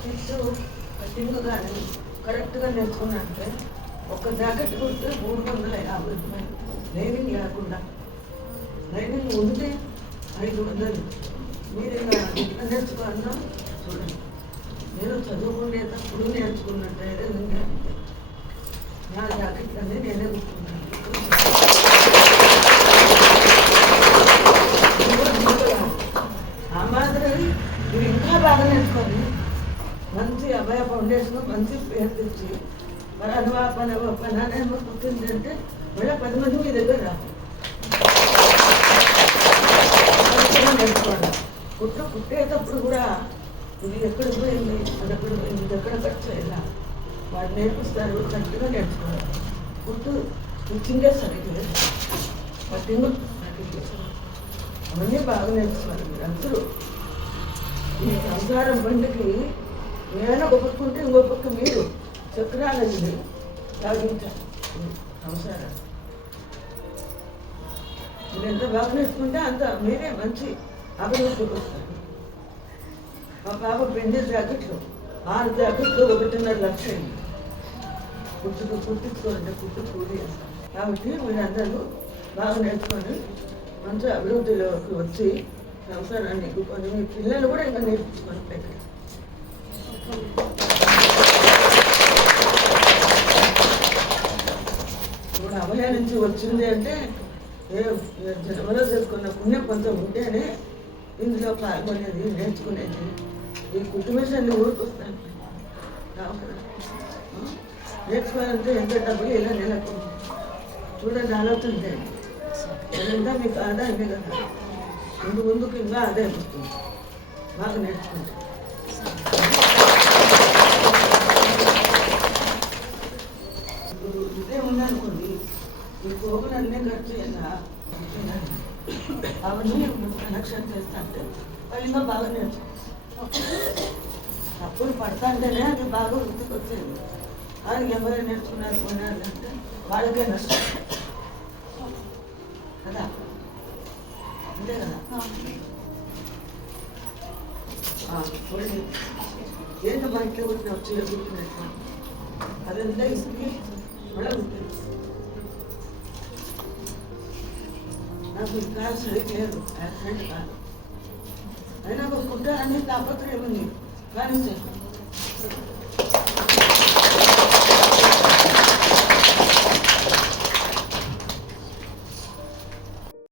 Stitch cutting కానీ కరెక్ట్గా నేర్చుకున్నట్టే ఒక జాకెట్ కుడితే 350 రూపాయలు లైనింగ్ లేకుండా. లైనింగ్ ఉంటే 500. మీరు ఇలా ఎట్లా నేర్చుకోవాలన్నా చూడండి. నేను చదువుకునేటప్పుడు నేర్చుకున్నట్టు లైనింగ్ అంటే నా జాకెట్ అన్నీ నేనే కుట్టుకున్నాను. ఆ మాదిరి మీరు ఇంకా బాగా నేర్చుకోండి. మంచి అభయ ఫౌండేషన్ మంచి పేరు తెచ్చి మరి అనువా పనేమో కుట్టింది అంటే మళ్ళీ 10 మంది మీ దగ్గర రాదు. నేర్చుకోండి. కుట్టేటప్పుడు కూడా ఇది ఎక్కడికి పోయింది, అది ఎక్కడ పోయింది, ఇది ఎక్కడ ఖర్చు అయ్యిందా వాడు నేర్పిస్తారు. కరెక్ట్గా నేర్చుకోవాలి. కుట్టు స్టిచ్చింగే సరిగ్గా లేదు, కటింగ్ అవన్నీ బాగా నేర్చుకోవాలి. మీరు అందరూ ఈ సంసారం బండికి నేను ఒక పక్క ఉంటే ఇంకో పక్క మీరు చక్రాలని సాగించాలి. సంసారం మీరు ఎంత బాగా నేర్చుకుంటే అంత మీరే మంచి అభివృద్ధికి వస్తారు. మా పాప పెండే జాకెట్లు 6 జాకెట్లు 1.5 లక్షలు కుట్టించుకోవాలంటే కుట్టు కూలి. కాబట్టి మీరందరూ బాగా నేర్చుకొని మంచి అభివృద్ధిలోకి వచ్చి సంసారాన్ని కొన్ని మీ పిల్లలు కూడా ఇంకా నేర్పించుకొని పెట్టారు. ఇప్పుడు అభయ నుంచి వచ్చింది అంటే జన్మలో చేసుకున్న పుణ్యం కొంచెం ఉంటేనే ఇందులో పాల్గొనేది నేర్చుకునేది. ఈ కుటుంబశాన్ని ఊరుకొస్తాను నేర్చుకోవాలంటే ఎంత డబ్బులు ఇలా నెలకు చూడండి. ఆలోచన చేయండి. అదంతా మీకు ఆదాయమే కదా. ముందుకు ఇంకా ఆదాయం వస్తుంది బాగా నేర్చుకుంటే. ఇప్పుడు ఇదే ఉందనుకోండి, ఈ పోగులన్నీ ఖర్చు అయ్యేదా అవన్నీ కనెక్షన్ చేస్తా అంటే వాళ్ళు ఇంకా బాగా నేర్చుకుంటారు. అప్పుడు పడతా అంటేనే అది బాగా వృత్తికి వచ్చేది. అది ఎవరైనా నేర్చుకున్నారు పోయినారు అంటే వాళ్ళకే నష్టం కదా, అంతే కదా. చూడండి ఏంటో మా ఇంట్లో కుట్టిన చీర కుట్టినట్టు అదంతా ఇసుకి మళ్ళీ కుట్టింది. నాకు ఇంకా సరిగ్గా లేదు, యాక్సిడెంట్ కాదు. అయినా ఒక కుట్టాలని తాపత్రయం ఉంది కానీ